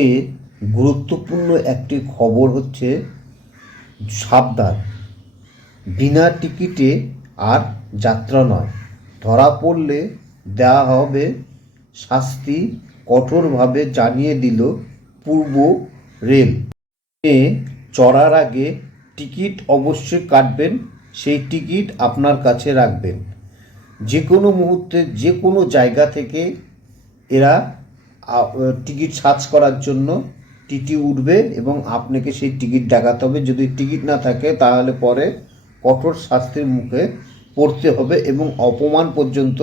এর গুরুত্বপূর্ণ একটি খবর হচ্ছে, সাবধান, বিনা টিকিটে আর যাত্রা নয়। ধরা পড়লে দেওয়া হবে শাস্তি, কঠোরভাবে জানিয়ে দিল পূর্ব রেল। চড়ার আগে টিকিট অবশ্যই কাটবেন, সেই টিকিট আপনার কাছে রাখবেন। যে কোনো মুহূর্তে যে কোনো জায়গা থেকে এরা টিকিট সার্চ করার জন্য টিটি উঠবে এবং আপনাকে সেই টিকিট দেখাতে হবে। যদি টিকিট না থাকে তাহলে পরে কঠোর শাস্তির মুখে পড়তে হবে এবং অপমান পর্যন্ত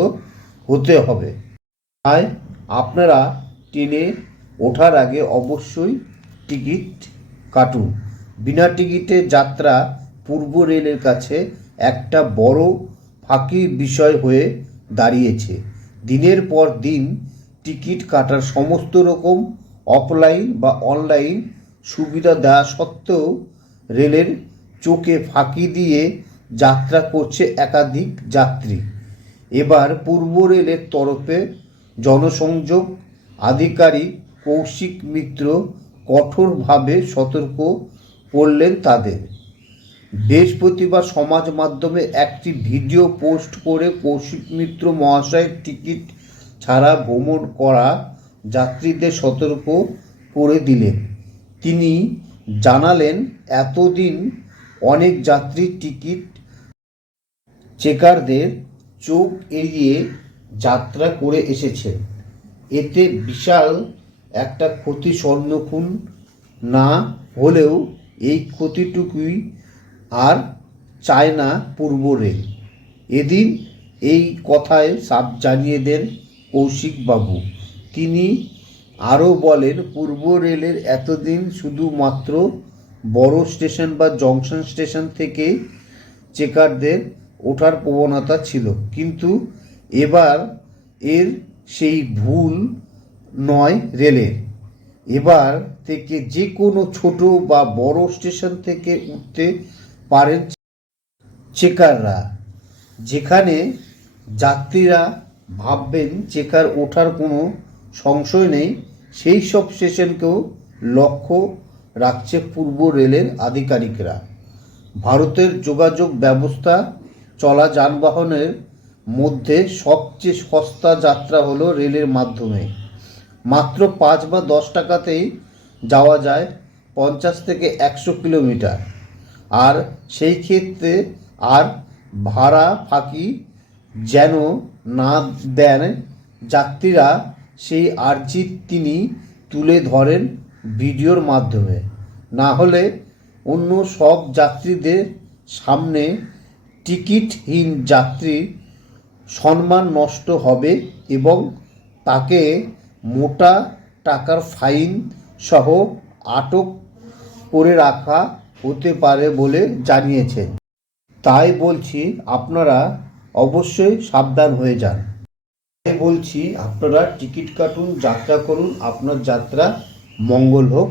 হতে হবে। তাই আপনারা ট্রেনে ওঠার আগে অবশ্যই টিকিট কাটুন। বিনা টিকিটে যাত্রা পূর্ব রেলের কাছে একটা বড় ফাঁকির বিষয় হয়ে দাঁড়িয়েছে। দিনের পর দিন টিকিট কাটার সমস্ত রকম অফলাইন বা অনলাইন সুবিধা দেওয়া সত্ত্বেও রেলের চোখে ফাঁকি দিয়ে যাত্রা করছে একাধিক যাত্রী। এবার পূর্ব রেলের তরফে জনসংযোগ আধিকারিক কৌশিক মিত্র কঠোরভাবে সতর্ক করলেন তাদের। বৃহস্পতিবার সমাজ মাধ্যমে একটি ভিডিও পোস্ট করে কৌশিক মিত্র মহাশয় টিকিট ছাড়া ভ্রমণ করা যাত্রীদের সতর্ক করে দিলেন। তিনি জানালেন, এতদিন অনেক যাত্রী টিকিট চেকারদের চোখ এড়িয়ে যাত্রা করে এসেছেন। এতে বিশাল একটা ক্ষতির সম্মুখীন না হলেও এই ক্ষতিটুকুই আর চায় না পূর্ব রেল। এদিন এই কথায় সাফ জানিয়ে দেন কৌশিকবাবু। তিনি আরও বলেন, পূর্ব রেলের এতদিন শুধুমাত্র বড় স্টেশন বা জংশন স্টেশন থেকে চেকারদের ওঠার প্রবণতা ছিল, কিন্তু এবার এর সেই ভুল নয় রেলের। এবার থেকে যে কোনো ছোট বা বড় স্টেশন থেকে উঠতে পারেন চেকাররা। যেখানে যাত্রীরা ভাববেন চেকার ওঠার কোনো সংশয় নেই, সেই সব স্টেশনকেও লক্ষ্য রাখছে পূর্ব রেলের আধিকারিকরা। ভারতের যোগাযোগ ব্যবস্থা চলা যানবাহনের মধ্যে সবচেয়ে সস্তা যাত্রা হলো রেলের মাধ্যমে। মাত্র 5 বা 10 টাকাতেই যাওয়া যায় 50 থেকে 100 কিলোমিটার। আর সেই ক্ষেত্রে আর ভাড়া ফাঁকি যেন না দেন যাত্রীরা, সেই আর্জি তিনি তুলে ধরেন ভিডিওর মাধ্যমে। না হলে অন্য সব যাত্রীদের সামনে টিকিটহীন যাত্রীর সম্মান নষ্ট হবে এবং তাকে মোটা টাকার ফাইন সহ আটক করে রাখা হতে পারে বলে জানিয়েছেন। তাই বলছি, আপনারা অবশ্যই সাবধান হয়ে যান। তাই বলছি, আপনারা টিকিট কাটুন, যাত্রা করুন, আপনার যাত্রা মঙ্গল হোক।